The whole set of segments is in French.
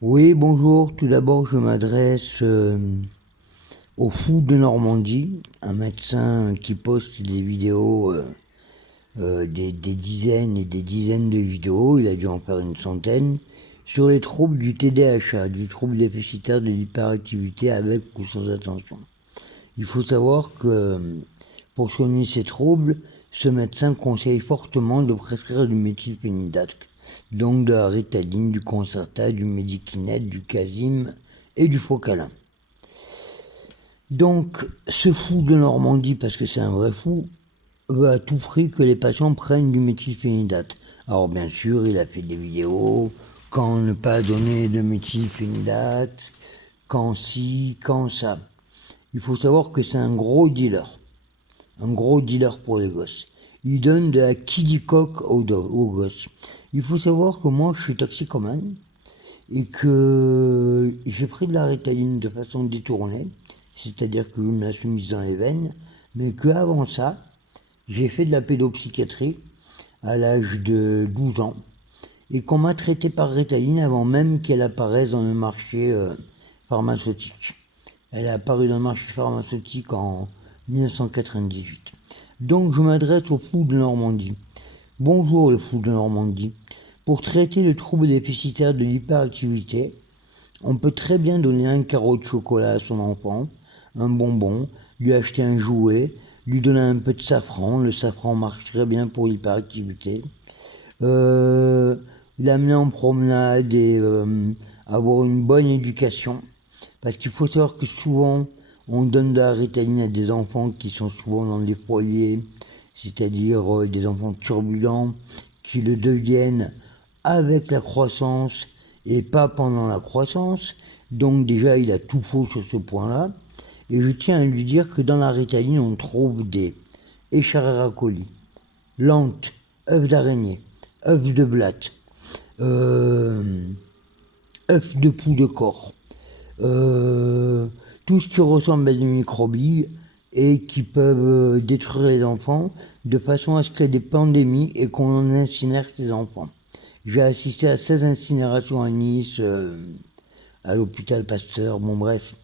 Oui, bonjour. Tout d'abord, je m'adresse au fou de Normandie, un médecin qui poste des vidéos, des dizaines et des dizaines de vidéos, il a dû en faire une centaine, sur les troubles du TDAH, du trouble déficitaire de l'hyperactivité avec ou sans attention. Il faut savoir que pour soigner ces troubles, ce médecin conseille fortement de prescrire du méthylphénidate, donc de la Ritaline, du Concerta, du Medikinet, du Casim et du Focalin. Donc, ce fou de Normandie, parce que c'est un vrai fou, veut à tout prix que les patients prennent du méthylphénidate. Alors bien sûr, il a fait des vidéos, quand ne pas donner de méthylphénidate, quand si, quand ça. Il faut savoir que c'est un gros dealer pour les gosses. Il donne de la kidicoque aux gosses. Il faut savoir que moi, je suis toxicomane et que j'ai pris de la Ritaline de façon détournée, c'est-à-dire que je me la suis mise dans les veines, mais qu'avant ça, j'ai fait de la pédopsychiatrie à l'âge de 12 ans et qu'on m'a traité par Ritaline avant même qu'elle apparaisse dans le marché pharmaceutique. Elle est apparue dans le marché pharmaceutique en 1998. Donc je m'adresse au fou de Normandie. Bonjour le fou de Normandie. Pour traiter le trouble déficitaire de l'hyperactivité, on peut très bien donner un carreau de chocolat à son enfant, un bonbon, lui acheter un jouet, lui donner un peu de safran. Le safran marche très bien pour l'hyperactivité. Euh, L'amener en promenade et avoir une bonne éducation. Parce qu'il faut savoir que souvent, on donne de la Ritaline à des enfants qui sont souvent dans des foyers, c'est-à-dire des enfants turbulents, qui le deviennent avec la croissance et pas pendant la croissance. Donc déjà, il a tout faux sur ce point-là. Et je tiens à lui dire que dans la Ritaline, on trouve des Escherichia coli, lente, œufs d'araignée, œufs de blatte, euh, œufs de poux de corps, tout ce qui ressemble à des microbilles et qui peuvent détruire les enfants de façon à ce qu'il y ait des pandémies et qu'on incinère ces enfants. J'ai assisté à 16 incinérations à Nice, à l'hôpital Pasteur. Bon bref,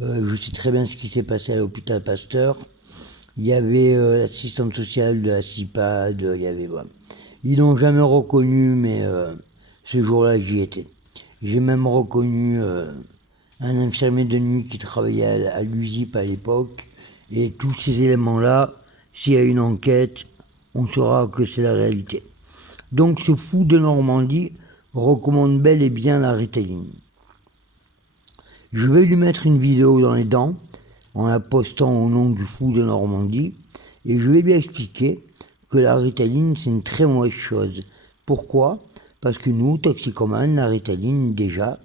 je sais très bien ce qui s'est passé à l'hôpital Pasteur. Il y avait l'assistante sociale de la CIPAD, il y avait... Voilà. Ils l'ont jamais reconnu, mais ce jour-là, j'y étais. J'ai même reconnu un infirmier de nuit qui travaillait à l'USIP à l'époque. Et tous ces éléments-là, s'il y a une enquête, on saura que c'est la réalité. Donc ce fou de Normandie recommande bel et bien la Ritaline. Je vais lui mettre une vidéo dans les dents, en la postant au nom du fou de Normandie, et je vais lui expliquer que la Ritaline, c'est une très mauvaise chose. Pourquoi? Parce que nous, toxicomanes, la Ritaline, déjà,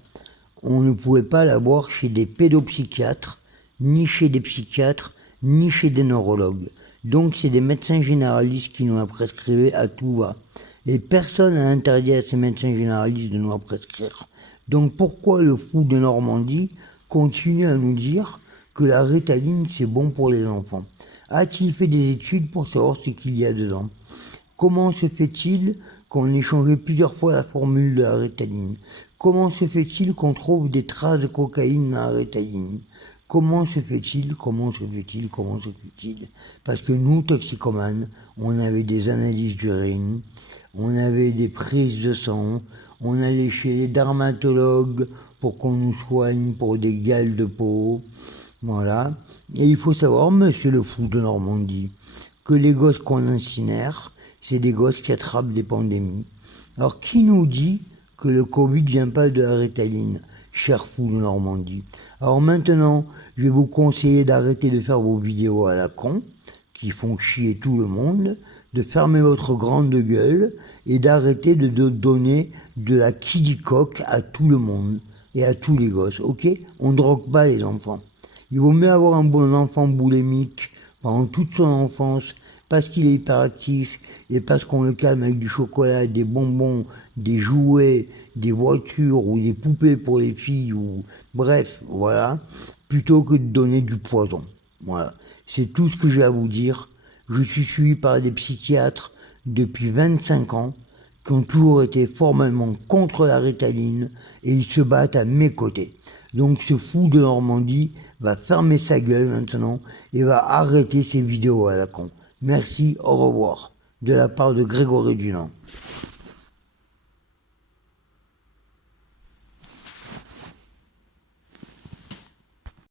on ne pouvait pas la boire chez des pédopsychiatres, ni chez des psychiatres, ni chez des neurologues. Donc c'est des médecins généralistes qui nous la prescrivaient à tout va. Et personne n'a interdit à ces médecins généralistes de nous la prescrire. Donc pourquoi le fou de Normandie continue à nous dire que la Ritaline c'est bon pour les enfants? A-t-il fait des études pour savoir ce qu'il y a dedans? Comment se fait-il qu'on ait changé plusieurs fois la formule de la Ritaline? Comment se fait-il qu'on trouve des traces de cocaïne dans la Ritaline? Comment se fait-il? Parce que nous, toxicomanes, on avait des analyses d'urine, on avait des prises de sang, on allait chez les dermatologues pour qu'on nous soigne pour des gales de peau. Voilà. Et il faut savoir, monsieur le fou de Normandie, que les gosses qu'on incinère, c'est des gosses qui attrapent des pandémies. Alors qui nous dit que le Covid vient pas de la Ritaline, cher fou de Normandie? Alors maintenant, je vais vous conseiller d'arrêter de faire vos vidéos à la con, qui font chier tout le monde, de fermer votre grande gueule et d'arrêter de donner de la kidicoque à tout le monde et à tous les gosses, ok? On ne drogue pas les enfants. Il vaut mieux avoir un bon enfant boulémique pendant toute son enfance parce qu'il est hyperactif et parce qu'on le calme avec du chocolat, des bonbons, des jouets, des voitures ou des poupées pour les filles ou bref, voilà, plutôt que de donner du poison. Voilà, c'est tout ce que j'ai à vous dire. Je suis suivi par des psychiatres depuis 25 ans qui ont toujours été formellement contre la Ritaline et ils se battent à mes côtés. Donc ce fou de Normandie va fermer sa gueule maintenant et va arrêter ses vidéos à la con. Merci, au revoir. De la part de Grégory Dunant.